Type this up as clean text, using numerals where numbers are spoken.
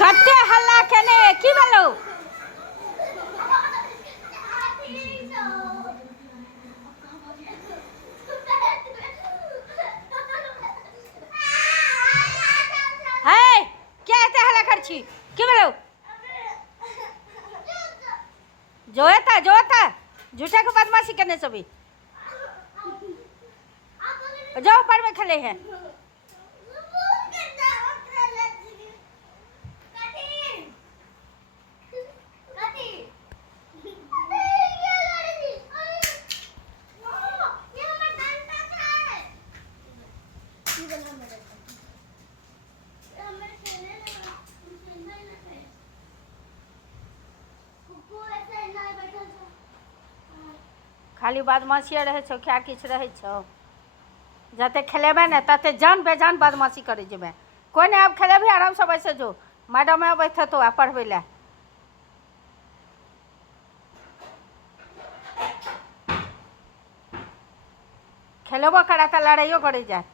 कते हल्ला केने की भेलो हे क्या एते हल्ला कर छी की भेलो जोता झूठे को बदमाशी करने सभी जाओ ऊपर में खेले हैं खाली बदमाशिए रहे छौ क्या किछ रहे छौ जते खेलेबे ने तते जान बेजान बदमाशी करे जेबे कोई नहीं अब खेलेबी आराम से बैसे जो मैडम बैठे तो आ पढ़बे ला खेलेबो करा तो लड़ाइयो करे जाए